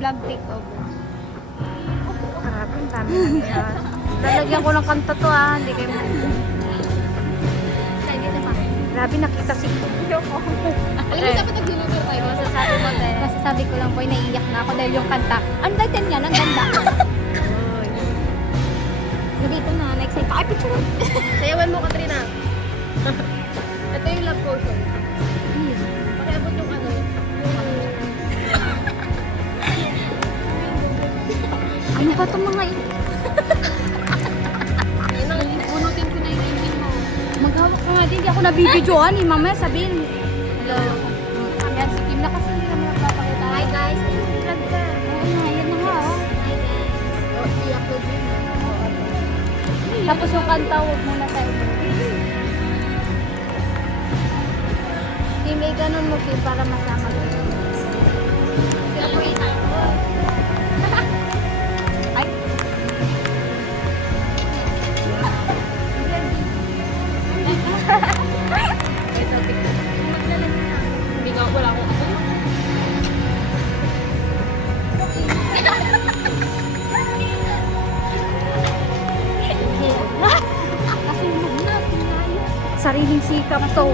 Vlog takeover. Grabe, ang dami na yan. Lalagyan ko ng kanta to hindi kayo Pwede naman. Grabe, nakita si Yoko. Alam mo, dapat nag-deliver tayo. Masasabi mo, te. Masasabi ko lang po, naiiyak na ako dahil yung kanta. Ang title niya, ang ganda. Nandito na, na-excite ako. Ay, picture mo. Sayawan mo, Katrina. Ito yung love potion. Pakiabot yung ano. Ano ba itong mga ito? Punutin ko na yung engine mo. Maghawak ka nga din, hindi ako nabibidyoan eh. Mamaya sabihin. Hello. Yan, si Kim na kasi hindi naman nagpapakita. Hi, guys. Vlog ka. Oo nga, yan na nga Hi, guys. I-upload yun. Tapos yung kanta, huwag muna tayo. Kim, may ganun mo Kim para masama ko. Ay. Hindi nga, wala akong ako. Nasunog na. Tinayo. Sariling sikap to.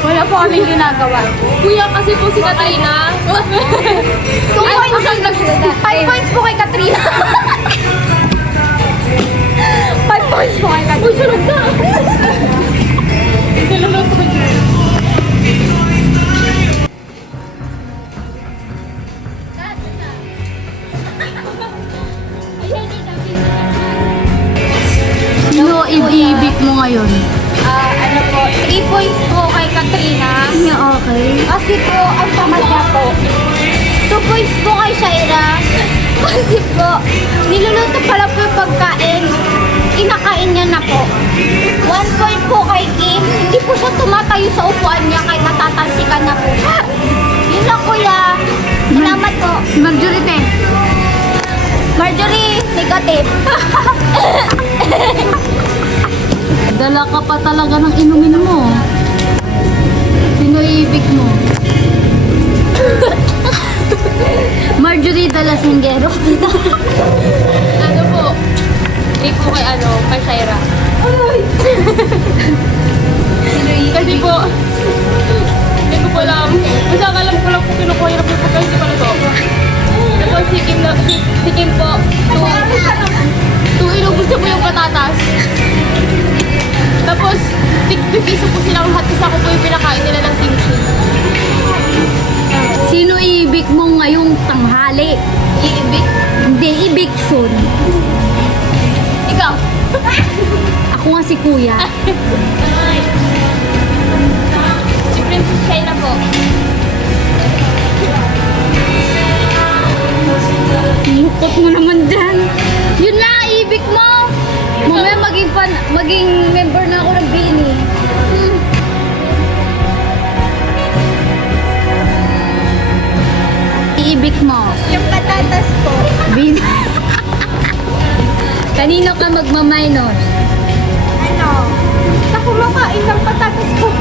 Wala po kaming ginagawa. Kuya, kasi po si Katrina. 2 points. 5 points po kay Katrina. 5 points po kay Katrina. Uy, sunod na. Nalulot ko dyan. Sino ibibig mo ngayon? Ano po, 3 points po kay Katrina. Okay. Kasi po, ang tamad niya po. 2 points po kay Shaira. Kasi po, niluluto pala po yung pagkain. Kinakain niya na po. 1 point po kay Kim. Hindi po siya tumatayo sa upuan niya kahit natatalsikan na po. Yun lang kuya. Salamat po. Marjorie, te. Marjorie, negative. Dala ka pa talaga ng inumin mo. may piso po silang lahat kasi ako po yung pinakain nila ng kimchi. Sino ibig mo ngayong tanghali? Iibig? Hindi, eviction. Ikaw? Ako nga si kuya. Si Princess China po. Lukot mo naman dyan. Yun lang, ibig mo. Mamaya maging member na ako ng Bini. Iibig mo. Yung patatas ko. Bini. Kanino ka magmamaynos? Ano? Sa kumakain ng patatas ko.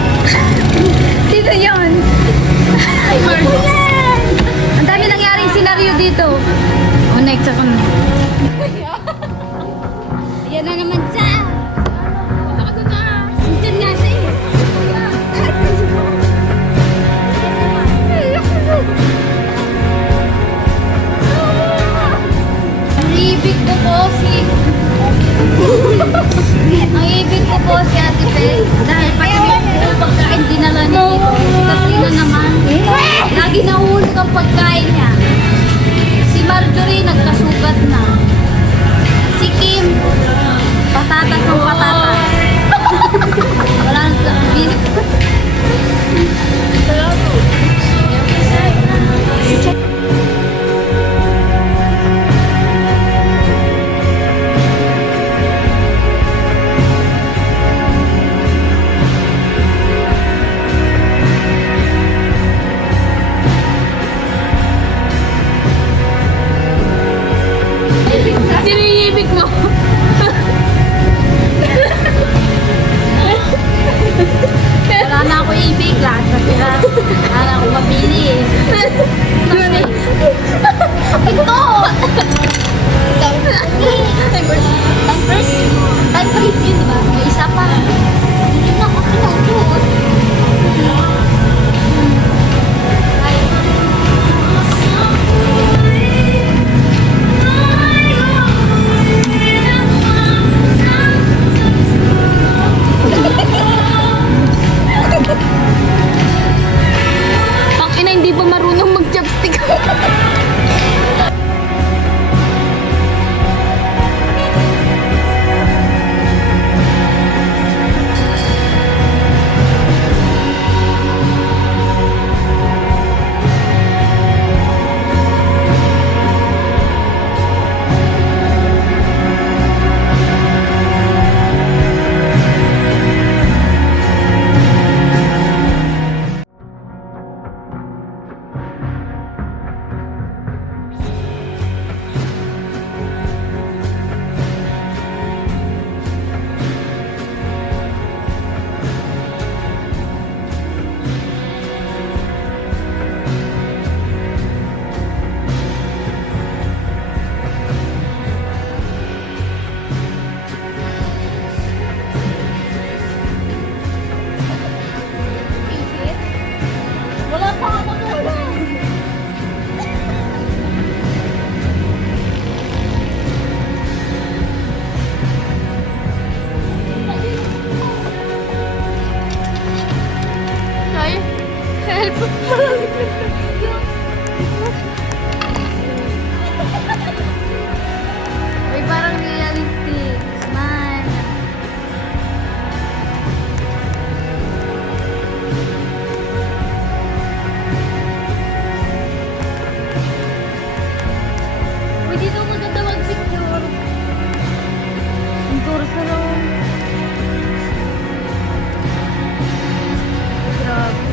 Sino yun? Yan! Ang dami nangyaring senaryo dito. Oh, next ako na. Yan na naman siya. Ako na. Diyan nga siya eh. Ang ibig ko po si... Ang ibig ko po si Ate Faye. Dahil pati may pagkain dinala niya dito. Kasi na naman. Lagi nahulog ang pagkain niya. Si Marjorie nagkasugat na. Si Kim, patatas ng patatas. Wala na sa Sino yung ibig mo? Wala na ako ibig. Lahat na sila. Wala na ako mabili eh. Ito! Time first yun, diba? May isa pa. Hindi na ako kinutot. Ina, hindi pa marunong mag-chopstick. Wala pa ako tulong. Ay, help. Uy, parang realistic. Smile. Uy, dito maganda mag-picture. Ang torso lang. Grabe.